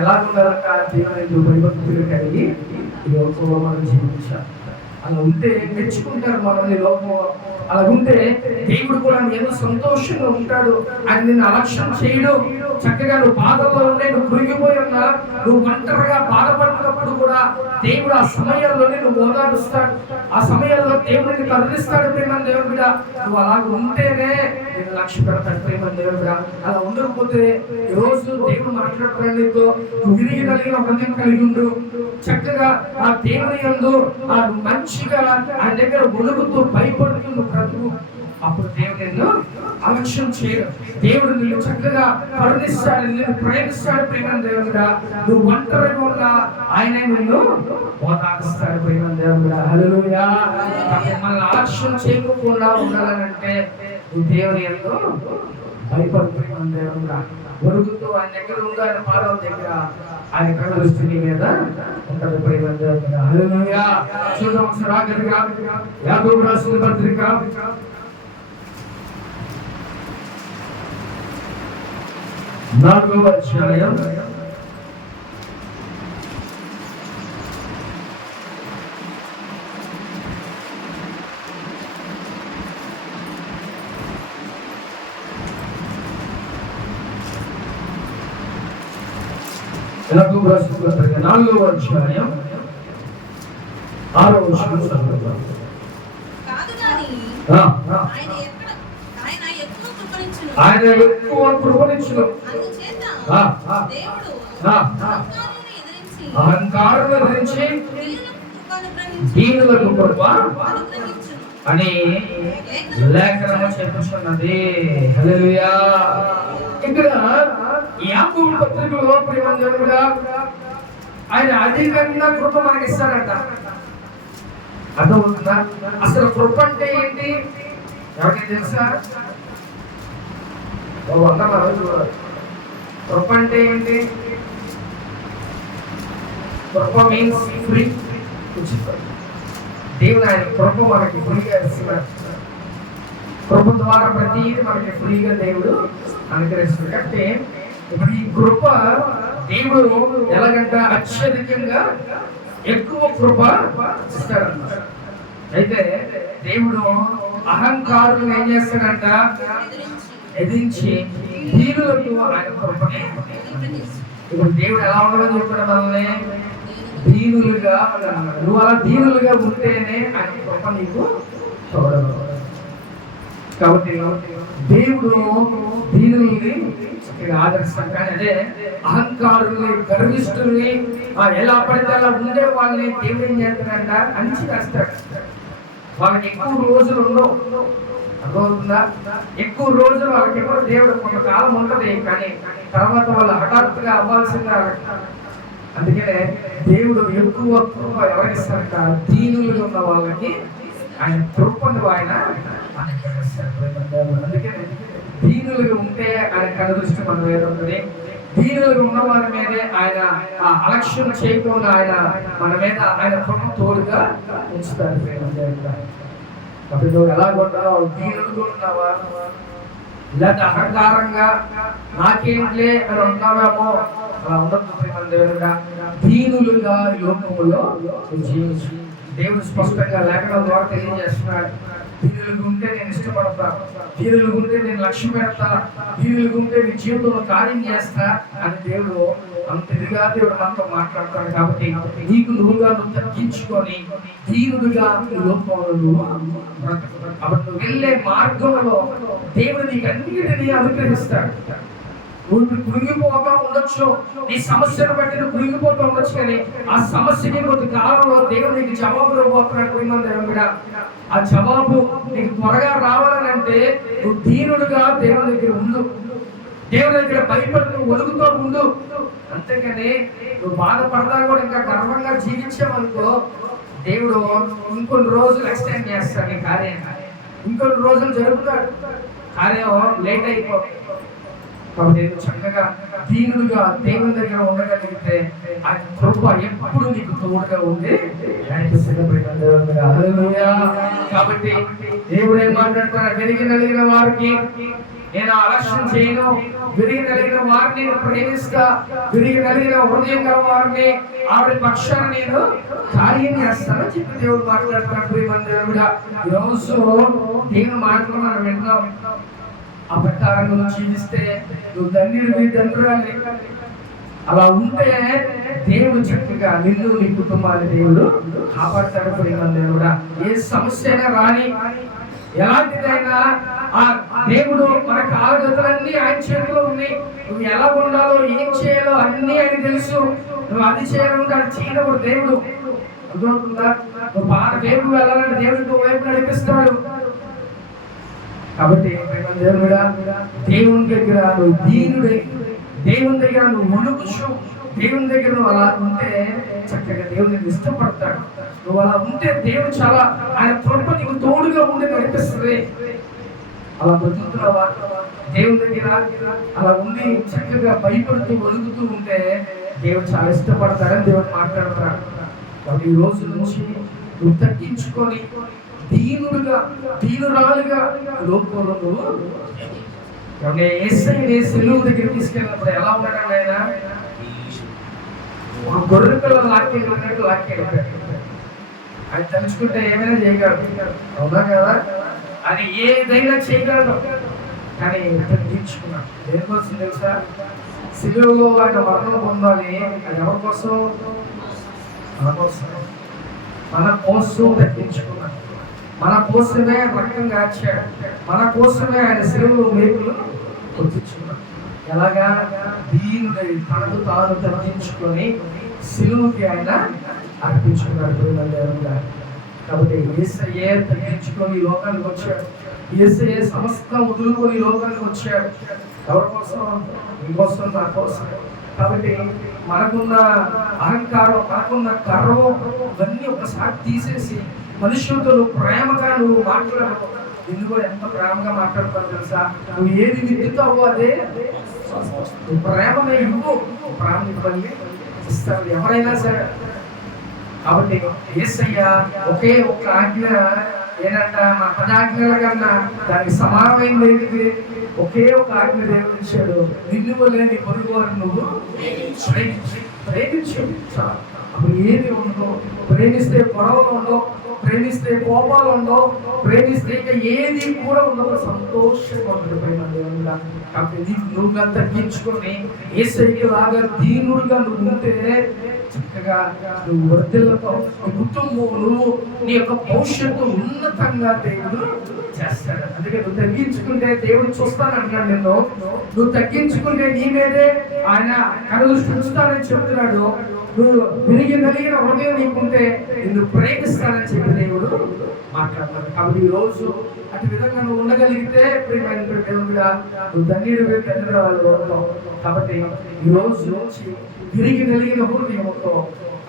ఎలా ఉండాలంట దేవుడు భయభక్తులు కలిగి ఈ లోకంలో మనం జీవించాలి. అలా ఉంటే మెచ్చుకుంటారు మనల్ని లోకంలో. అలా ఉంటే దేవుడు కూడా ఎంతో సంతోషంగా ఉంటాడు. ఆయన నిన్ను అలక్ష్యం చేయడు. చక్కగా నువ్వు బాధల్లో ఉండే, నువ్వు కురిగిపోయి ఉన్నా, నువ్వు ఒంటరిగా బాధపడుతున్నప్పుడు కూడా దేవుడు ఆ సమయంలోనే నువ్వు ఓదారుస్తాడు. ఆ సమయంలో దేవుడిని కరుణిస్తాడు. ప్రేమ దేవుడిగా నువ్వు అలాగ ఉంటేనే నేను లక్ష్య పెడతాడు. ప్రేమ దేవుడిగా అలా ఉండకపోతే రోజు దేవుడు మాట్లాడుతున్నాడు నీతో, నువ్వు విరిగి కలిగిన హృదయం కలిగి ఉండు. చక్కగా ఆ దేవుని యందు ఆ మంచిగా ఆయన దగ్గర ఒడుగుతూ భయపడుతూ నువ్వు బ్రతుకు. అప్పుడు దేవుడు నిన్ను అలక్ష్యం చేయడు. దేవుడు నిన్ను చక్కగా కరుణిస్తాడు, నిన్ను ప్రేమిస్తాడు. ప్రేమ దేవుడుగా నువ్వు ఒంటరిగా ఉన్నా ఆయనే నిన్ను ఓదారుస్తాడు. ప్రేమ దేవుడుగా హల్లెలూయా. మనల్ని అలక్ష్యం చేయకుండా ఉండాలనంటే నువ్వు దేవుని యందు భయపడు. ప్రేమ దేవుడుగా ఒడుగుతూ ఆయన దగ్గర ఉండు, ఆయన పాదాల దగ్గర ఆయన కళ్ళ దృష్టి నీ మీద ఉంటుంది. ప్రేమ దేవుడుగా హల్లెలూయా. చూద్దాం ఒకసారి ఆఖరిగా యాకోబు రాసిన పత్రిక 4వ అధ్యాయం 4వ అధ్యాయం 6వ వచనం చదువుదాం. ఆయన ఎక్కువ కృపనిచ్చును, అహంకారులను ఎదిరించి దీనులకు కృప అని లేఖనము చెప్పుచున్నది. హల్లెలూయా. ఇక్కడ యాకోబు పత్రికలో ప్రేమ దేవుడుగా ఆయన అధికంగా కృప మనకి ఇస్తాడంట. అర్థమవుతుందా? అసలు కృప అంటే ఏంటి ఎవరికి తెలుసా? కృప అంటే ఏంటి? కృప మీన్స్ ఫ్రీ. దేవుడు ఆయన కృప మనకి ఫ్రీగా ఇస్తున్నాడు. కృప ద్వారా ప్రతిదీ మనకి ఫ్రీగా దేవుడు అనుగ్రహిస్తున్నాడు. అంటే ఇప్పుడు ఈ కృప దేవుడు ఎలాగంట అత్యధికంగా ఎక్కువ కృప ఇస్తాడన్నమాట. అయితే దేవుడు అహంకారులను ఏం చేస్తాడంట? ఎదిరించి దీనులకు ఆయన కృపని. ఇప్పుడు దేవుడు ఎలా ఉండాలని చెప్పాడు మనల్ని? దీనులుగా అన్నాడు. నువ్వు అలా దీనులుగా ఉంటేనే ఆయన కృప నీకు చూడదు. కాబట్టి దేవుడు దీనుల్ని ఆదరిస్తాడు. కానీ అదే అహంకారుల్ని, గర్విష్ఠుల్ని, ఎలా పడితే అలా ఉండే వాళ్ళని దేవుడు ఏం చేస్తాడంట? అణిచివేస్తాడు. వాళ్ళకి ఎక్కువ రోజులు ఉండవు. అర్థమవుతుందా? ఎక్కువ రోజులు వాళ్ళకి ఎప్పుడు దేవుడు కొంతకాలం ఉంటది, కానీ తర్వాత వాళ్ళు హఠాత్తుగా అవ్వాల్సిందా. అందుకనే దేవుడు ఎక్కువ కృప ఎవరిస్తారంట? దీనులుగా ఉన్న వాళ్ళకి ఆయన కృపను ఆయన అనుగ్రహిస్తాడు. అందుకనే దీనులుగా ఉంటే ఆయన కనుదృష్టి మన మీద ఉంటుంది. దీనులుగా ఉన్న వారి మీదే ఆయన అలక్ష్యం చేయకుండా ఆయన మన మీద ఆయన కృప తోడుగా ఉంచుతాడు. కాబట్టి నువ్వు ఎలా కొట్టావు? దీనులుగా ఉన్నావా? లేదా అహంకారంగా నాకేంట్లే అని ఉన్నావేమో? అలా ఉండదు. దీనులుగా ఈ లోకములో జీవించు. దేవుడు స్పష్టంగా లేఖనం ద్వారా తెలియజేస్తున్నాడు. దీనులుగా ఉంటే నేను ఇష్టపడతా, దీనులుగా ఉంటే నేను లక్ష్య పెడతా, దీనులుగా ఉంటే నీ జీవితంలో కార్యం చేస్తా అని దేవుడు అంత ఇదిగా దేవుడు మనతో మాట్లాడతాడు. కాబట్టి నీకు నువ్వు తగ్గించుకొని దీనుడుగా ఈ లోకంలో నువ్వు వెళ్ళే మార్గంలో దేవుడు నీకు అన్నిటినీ అనుగ్రహిస్తాడు. నువ్వు కృంగిపోతా ఉండొచ్చు, నీ సమస్యను బట్టి నువ్వు కృంగిపోతూ ఉండొచ్చు, కానీ ఆ సమస్యకి కొద్ది కాలంలో దేవుడు నీకు జవాబు ఇవ్వబోతున్నాడు. ఆ జవాబు నీకు త్వరగా రావాలంటే నువ్వు దీనుడుగా దేవుని దగ్గర ఉండు, దేవుని దగ్గర భయపడుతూ ఒలుగుతూ ఉండు. అంతేకాని నువ్వు బాధపడతా కూడా ఇంకా గర్వంగా జీవించావనుకో, దేవుడు ఇంకొన్ని రోజులు ఎక్స్టెండ్ చేస్తాడు నీ కార్యాన్ని, ఇంకొన్ని రోజులు జరుపుతాడు, కార్యం లేట్ అయిపోతుంది. కాబట్టి చక్కగా దీనులుగా దేవుని దగ్గర ఉండగలిగితే ఆ కృప ఎప్పుడు నీకు తోడుగా ఉంది. కాబట్టి దేవుడు ఏం మాట్లాడుతున్నాడు? విరిగి నలిగిన వారికి నేను అలక్ష్యం చేయను, విరిగి నలిగిన వారిని నేను ప్రేమిస్తా, విరిగి నలిగిన హృదయం గల వారిని ఆవిడ పక్షాన నేను కార్యం చేస్తాను చెప్పి దేవుడు మాట్లాడుతున్నాడు. దేవుడా ఈరోజు దేవుని మాటలు మనం వింటాం. ఆ ప్రకారంగా నువ్వు జీవిస్తే నువ్వు తండ్రి అలా ఉంటే దేవుడు చక్కగా నిన్ను నీ కుటుంబాన్ని దేవుడు కాపాడతాడు. దేవుడా ఏ సమస్య అయినా రాని, ఎలాంటిదైనా ఆ దేవుడు మన కాలగతులన్నీ ఆయన చేతిలో ఉన్నాయి. నువ్వు ఎలా ఉండాలో, ఏం చేయాలో అన్నీ ఆయన తెలుసు. నువ్వు అది చేయాలంటే అది చేయనప్పుడు దేవుడు అర్థమవుతుందా? నువ్వు బాగా వైపు వెళ్ళాలంటే దేవుడు ఇంకో వైపు నడిపిస్తాడు. కాబట్టి దేవుడా దేవుని దగ్గర నువ్వు దీనుడై, దేవుని దగ్గర నువ్వు వణుకుచు, దేవుని దగ్గర నువ్వు అలా ఉంటే చక్కగా దేవుని ఇష్టపడతాడు. నువ్వు అలా ఉంటే దేవుడు చాలా ఆయన కృప నీకు తోడుగా ఉండి నడిపిస్తుంది. అలా బతుకుతున్నావా? దేవుని దగ్గర అలా ఉండి చక్కగా భయపడుతూ వణుకుతూ ఉంటే దేవుడు చాలా ఇష్టపడతాడని దేవుడు మాట్లాడతాడు. కాబట్టి ఈ రోజు నుంచి నువ్వు తగ్గించుకొని దీనుడుగా, దీనురాలుగా లోకంలో నువ్వు యేసయ్యని సిలువ దగ్గర తీసుకెళ్ళినప్పుడు ఎలా ఉన్నాడండి ఆయన? ఒక గొర్రె పిల్లలు లాక్కెళ్ళినట్టు లాక్కెళ్ళిపోయాడు. ఆయన తలుచుకుంటే ఏమైనా చేయగలడు, అవునా కదా? అది ఏదైనా చేయగలడు. కానీ తగ్గించుకున్నాడు. దేనికోసం తెలుసా? సిలువలో ఆయన మరణం పొందాలి. అది ఎవరి కోసం? మన కోసం. మన కోసం తగ్గించుకున్నాడు. మన కోసమే రక్తం కాచాడు. మన కోసమే ఆయన సిలువలో మేకులు కొట్టించుకున్నాడు. ఎలాగా? దీనుడై తనకు తాను తగ్గించుకొని సిలువకి ఆయన అర్పించుకున్నాడు. కాబట్టి యేసయ్యే తగ్గించుకొని లోకానికి వచ్చాడు. యేసయ్యే సమస్తం వదులుకొని లోకానికి వచ్చాడు. ఎవరి కోసం? మీకోసం, నా కోసం. కాబట్టి మనకున్న అహంకారం, మనకున్న గర్వం ఇవన్నీ ఒకసారి తీసేసి మనుషులతో నువ్వు ప్రేమగా నువ్వు మాట్లాడు. నిన్ను కూడా ఎంత ప్రేమగా మాట్లాడతావు తెలుసా? నువ్వు ఏది విత్తుతావో అదే నువ్వు ప్రేమనే ఇవ్వు. ప్రేమ ఇవ్వాలి, ఇస్తావు ఎవరైనా సరే. కాబట్టి యేసయ్య ఒకే ఒక్క ఆజ్ఞ ఏంటంట? మా 10 ఆజ్ఞల కన్నా దానికి సమానమైనది ఏంటిది? ఒకే ఒక ఆజ్ఞ దేవుడు ఇచ్చాడు. నిన్ను వల్లే నీ పొరుగు వారిని నువ్వు ప్రేమించు. అప్పుడు ఏది ఉండదు. ప్రేమిస్తే గొడవలు ఉండవు, ప్రేమిస్తే కోపాలు ఉండవు, ప్రేమిస్తే ఇంకా ఏది కూడా ఉండదు. సంతోషంగా ఉంటుంది ప్రేమ దేవుడుగా. కాబట్టి నువ్వుగా తగ్గించుకొని యేసయ్య లాగా దీనుడుగా నువ్వు ఉంటే చక్కగా నువ్వు వర్ధిల్లతో నీ కుటుంబం, నువ్వు నీ యొక్క భవిష్యత్తు ఉన్నతంగా దేవుడు చేస్తాడు. అందుకే నువ్వు తగ్గించుకుంటే దేవుడు చూస్తానంటున్నాడు నిన్ను. నువ్వు తగ్గించుకుంటే నీ మీదే ఆయన కనుదృష్టి ఉంచుతానని చెప్తున్నాడు. నువ్వు విరిగి కలిగిన హృదయం నీకుంటే నిన్ను ప్రేమిస్తానని చెప్పి దేవుడు మాట్లాడతాడు. కాబట్టి ఈ రోజు అటు విధంగా నువ్వు ఉండగలిగితే ప్రియమైన దేవుడిగా నువ్వు ధన్యుడు వాళ్ళు. కాబట్టి ఈ రోజు నుంచి విరిగి కలిగిన హృదయంతో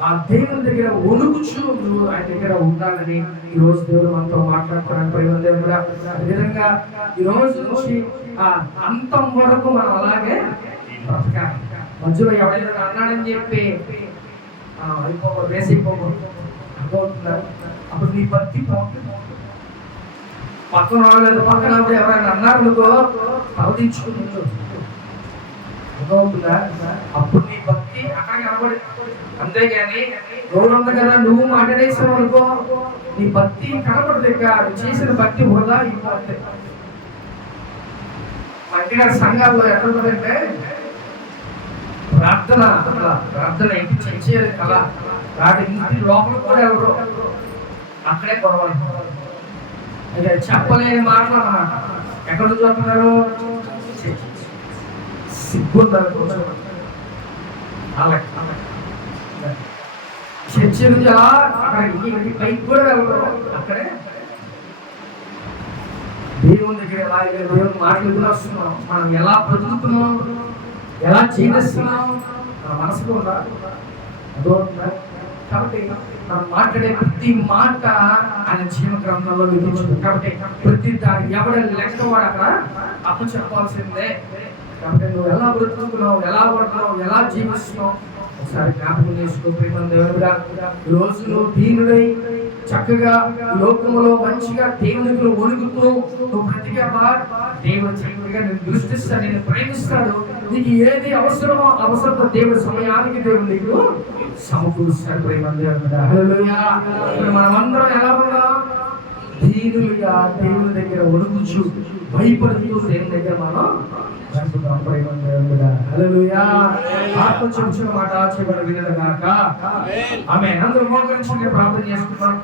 ఆ దేవుని దగ్గర ఒలుగుచు నువ్వు ఆయన దగ్గర ఉండాలని ఈ రోజు దేవుడు మనతో మాట్లాడుతున్నాడు. ప్రియమైన దేవుడిగా అదే విధంగా ఈ రోజు నుంచి ఆ అంతం వరకు మనం అలాగే బ్రతకాలి. మధ్యలో ఎవరైనా అన్నాడని చెప్పి వేసైపోకూడదు. అర్థమవుతుందా? అప్పుడు నీ భక్తి పక్కన వాళ్ళు పక్కన ఎవరైనా అన్నారనుకో తలదించుకుంటు. అర్థమవుతుందా? అప్పుడు నీ భక్తి అక్కడ కనబడి. అంతేగాని రోజు ఉంది కదా నువ్వు మాట్లాడేసావు అనుకో నీ భక్తి కనబడదు. ఇక చేసిన భక్తి వృధా అయిపోతుంది. మా ఇంటిగారి సంఘాల్లో ఎక్కడుందంటే ప్రార్థన ఇంటి చర్చేది కల వాటి ఇంటి లోపల కూడా ఎవరు అక్కడే గొడవలు. చెప్పలేని మాటలు అన్నమాట. ఎక్కడ నుంచి వస్తున్నారు? సిగ్గుంటారు చర్చి నుంచి అలా అక్కడ ఇంటి పైకి కూడా ఎవరు అక్కడే దేవుని దగ్గర ఎలా దేవుని మాటలు వస్తున్నాం, మనం ఎలా బ్రతుకుతున్నాం, ఎలా జీవిస్తున్నాం మన మనసులో ఉండాలి. కాబట్టి మనం మాట్లాడే ప్రతి మాట ఆయన జీవ గ్రంథంలో విధించింది. కాబట్టి ప్రతి దాని ఎవడ లెక్క వాడు అక్కడ అప్పు చెప్పాల్సిందే. కాబట్టి నువ్వు ఎలా బ్రతుకుతున్నావు, ఎలా పడుతున్నావు, ఎలా జీవిస్తున్నావు ఒకసారి జ్ఞాపకం చేసుకో. ప్రేమ దేవుడుగా ఈ రోజు నువ్వు దీనుడై చక్కగా లోకంలో మంచిగా దేవునికి వణుకుతూ నువ్వు బ్రతికావా? దేవుడు చక్కగా నేను దృష్టిస్తాడు, నేను ప్రేమిస్తాడు. నీకు ఏది అవసరమో అవసరంతో దేవుడి సమయానికి దేవుడు నీకు సమకూరుస్తాడు. ప్రేమ దేవుడుగా హల్లెలూయా. మనమందరం ఎలా ఉన్నాం? దీనులుగా దేవుని దగ్గర వణుకుచు భయపడుతూ దేవుని దగ్గర మనం హల్లెలూయా. ఆత్మ చెప్పుచున్న మాట చెబుతున్న వినగాక ఆమేన్. అందరూ మోకరించి ప్రార్థన చేసుకుంటాం.